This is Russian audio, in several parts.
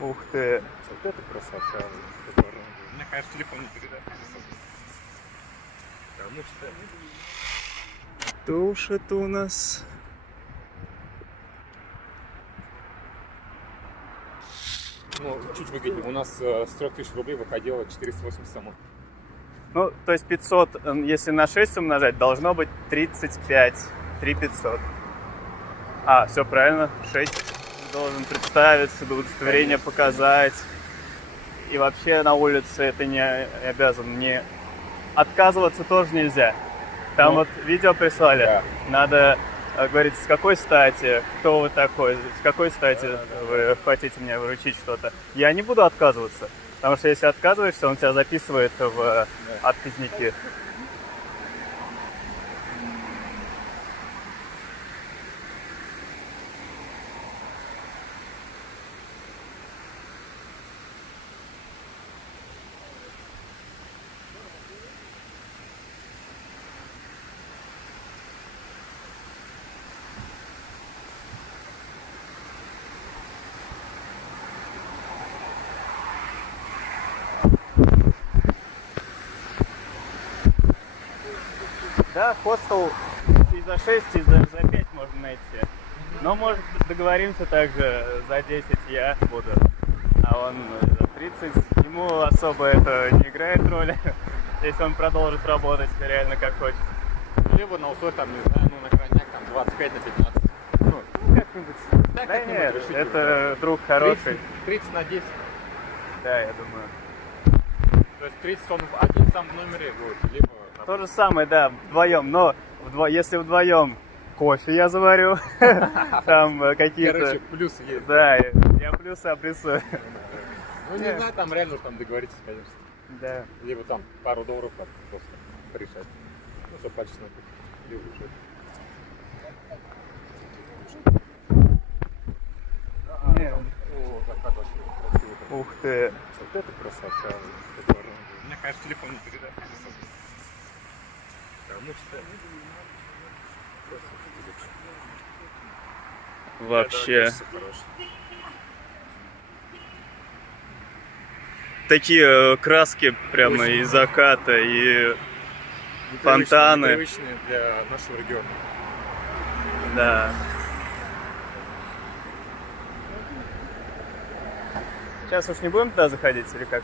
Ух ты. Вот это красота. Мне, конечно, телефон не передать. Потому что... Что уж это у нас? Ну, чуть выгоднее. У нас с 3000 рублей выходило 480 само. Ну, то есть 500, если на 6 умножать, должно быть 35. 3500. А, все правильно. 6 должен представиться, удостоверение показать. И вообще на улице это не обязан. Не отказываться тоже нельзя. Там вот видео прислали. Да. Надо говорить, с какой стати, кто вы такой, с какой стати вы хотите мне вручить что-то. Я не буду отказываться. Потому что если отказываешься, он тебя записывает в отказники. Да, хостел и за 6, и за 5 можно найти. Но, может, договоримся также за 10 я буду, а он за 30. Ему особо это не играет роли, если он продолжит работать реально как хочет. Либо на условиях, там, не знаю, ну, на крайняк, там, 25 на 15. Ну, Как-нибудь. да, Да как-нибудь нет, решите, это друг хороший. 30 на 10. Да, я думаю. То есть 30 он один сам в номере будет, либо... То же самое, да, вдвоем, но если вдвоем кофе я заварю, там какие-то... Короче, плюсы есть. Да, я плюсы обрисую. Ну, не знаю, там реально там договоритесь, конечно. Да. Либо там пару долларов просто решать. Ну, чтобы качественно купить. Либо уже. Не. О, закат вообще красивый. Ух ты. Вот это красота. Мне, конечно, телефон не передать. Потому что... Вообще. Такие краски прямо и заката, и фонтаны. Непривычные для нашего региона. Да. Сейчас уж не будем туда заходить или как?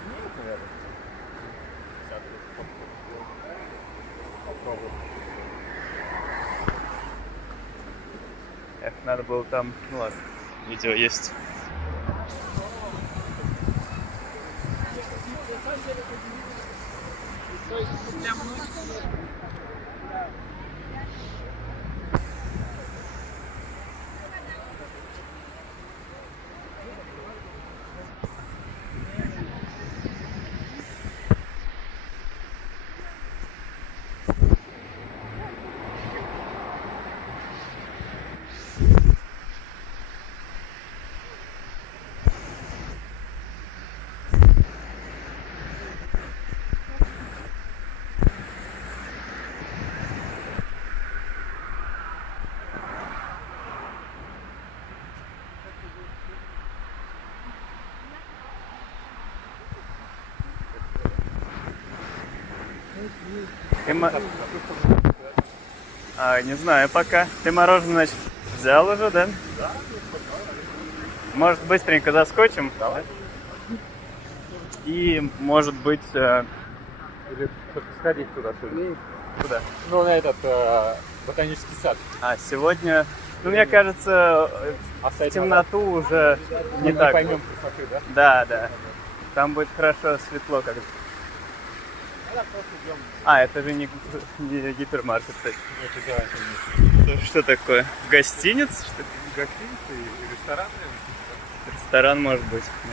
Эх, надо было там... Ну ладно, видео есть. Не знаю пока. Ты мороженое, значит, взял уже, да? Да. Может, быстренько заскочим? Давай. И, может быть... Или сходить туда. Куда? Ну, на этот ботанический сад. А, сегодня... Ну, мне кажется, в темноту уже не так. Поймем красоты, да? Да, да. Там будет хорошо светло как-то. А, это же не гипермаркет, кстати. Что такое? Гостиница, что ли? Гостиницы и рестораны. Ресторан, может быть. Да.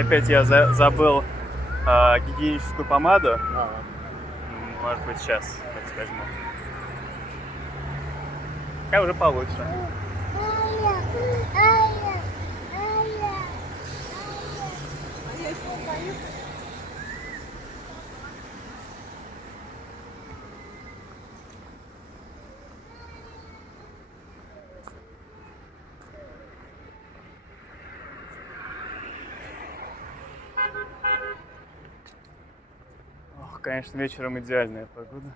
Опять я забыл гигиеническую помаду. Может быть, сейчас так возьму. Такая уже получше. Ох, конечно, вечером идеальная погода.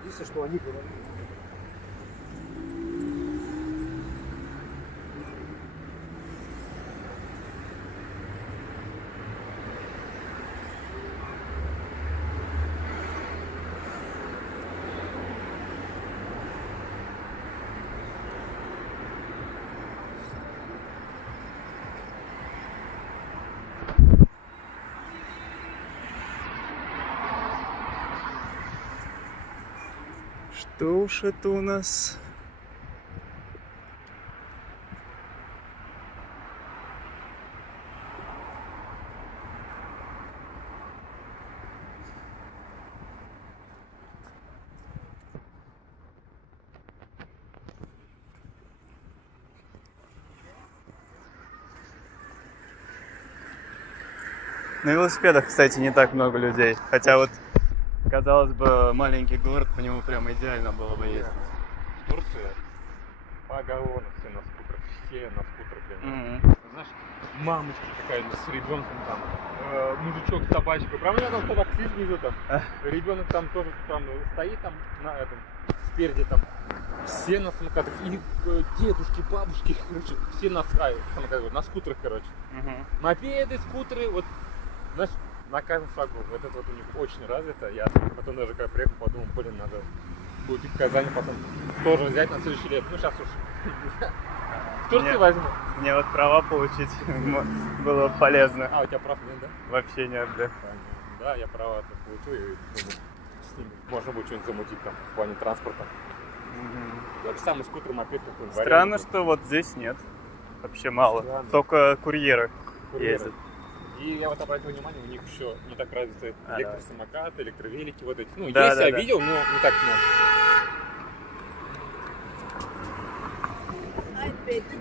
Единственное, что они говорят. Что уж это у нас? На велосипедах, кстати, не так много людей. Хотя вот, казалось бы, маленький город, по нему прям идеально было бы ездить. В Турции поголовно все на скутерах, все на скутерах, блин. Знаешь, мамочка такая с ребенком там, мужичок с собачкой, прям я там таксист внизу там, ребенок там тоже там стоит там на этом, спереди там, все на самокатах, и дедушки, бабушки, короче, все на самокатах, на скутерах, короче. Мопеды, скутеры, вот, знаешь, на каждом шагу, вот это вот у них очень развито. Я потом даже когда приехал, подумал, блин, надо будет и в Казани потом тоже взять на следующий лет. Ну сейчас уж в Турции возьму. Мне вот права получить было полезно. А, у тебя прав нет, да? Вообще нет, да. Да, я права получу и думаю, с ними можно будет что-нибудь замутить там в плане транспорта. Даже самый скутер, мопед какой-нибудь. Странно, что вот здесь нет. Вообще мало. Странно. Только курьеры ездят. И я вот обратил внимание, у них еще не так развиты электросамокаты, электровелики, вот эти. Ну, да, есть, да, я да. видел, но не так много.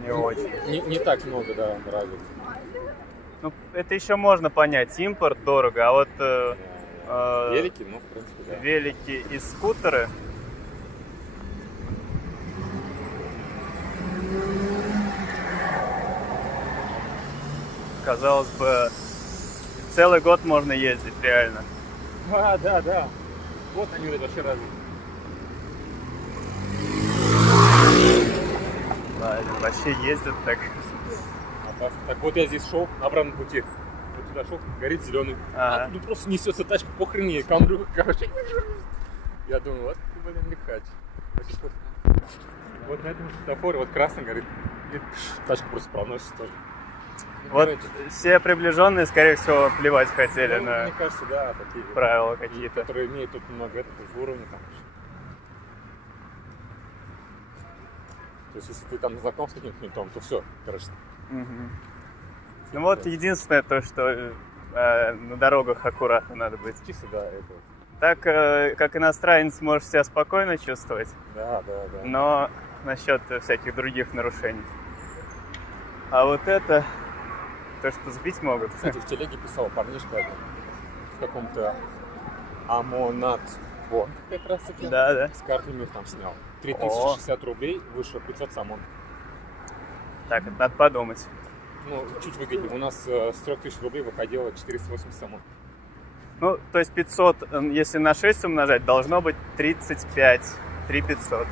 Не очень. Не так много, да, развито. Ну, это еще можно понять. Импорт дорого, а вот Велики, ну, в принципе, да. велики и скутеры. Казалось бы, целый год можно ездить, реально. Да. Вот они вообще развиты. Да, вообще ездят так. Так вот я здесь шел на обратном пути. Вот сюда шел, горит зеленый. А тут просто несется тачка, похрен ей, камру, короче. Я думаю, вот ты, блин, лихач. Вот на этом светофоре вот красный горит. И тачка просто проносится тоже. Вот все приближенные, скорее всего, плевать хотели на мне кажется, да, такие правила какие-то. которые имеют тут много уровня там. То есть, если ты там знаком с каким-то ментом, то все, короче. Ну вот единственное то, что на дорогах аккуратно надо быть. Чисто, да, это. Так, как иностранец, можешь себя спокойно чувствовать. Да. Но насчет всяких других нарушений. А вот это, то, что сбить могут. Кстати, в телеге писал парнишка в каком-то Амонат. Вот, как раз таки. Да. С карты мир там снял. 3060 рублей, выше 500 самон. Так, это надо подумать. Ну, чуть выгоднее. У нас с 3000 рублей выходило 480 самон. Ну, то есть 500, если на 6 умножать, должно быть 35, 3500.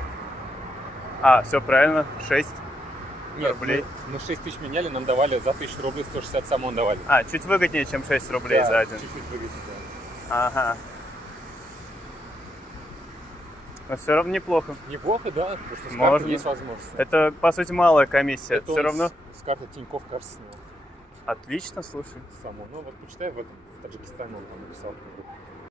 А, все правильно, 6 рублей. Мы 6 тысяч меняли, нам давали за 1000 рублей 160 самон давали. А, чуть выгоднее, чем 6 рублей за один. Чуть-чуть выгоднее, да. Ага. Но все равно неплохо. Неплохо, да? Потому что с Можно. карты есть возможность. Это, по сути, малая комиссия. Это Все он равно с карты Тинькофф, кажется, снял. отлично, слушай. Само. Ну вот почитай в этом, в Таджикистане он там написал.